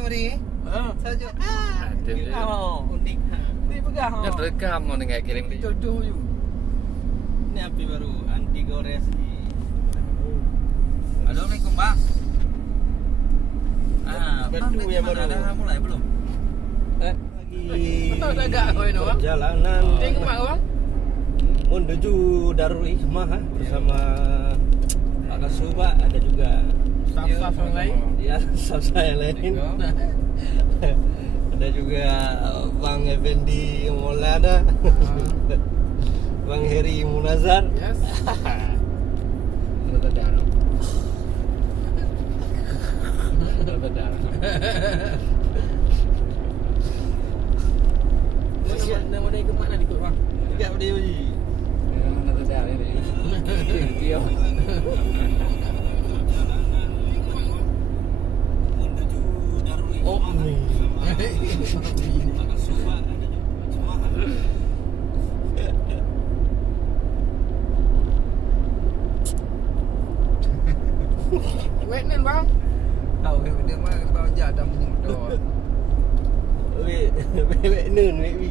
memori. Saja. Ada. Unik. Ni pegang. Yang terekam mau dengan kirim dia. Jodoh you. Ini api baru anti gores di. Assalamualaikum, Bang. Batu yang baru. Dah mulai belum? Lagi. Betul agak kau ini, Bang. Jalanan. Tengok mak Bang. Menuju Darul Hikmah bersama Pak Kasuba, ada juga Staff-staff yang lain. ya staff yang lain. Ada juga Bang Effendi Maulana, Bang Heri Munazar. Yes. Ada darah. Ada darah. Nama dia ke mana ikut Bang? Dekat dia Uji. Ada darah ni. Dia. Oh ni. Wait ni Bang. Tahu benda mah kita bawa jadam punya motor. Wek nun wek wi.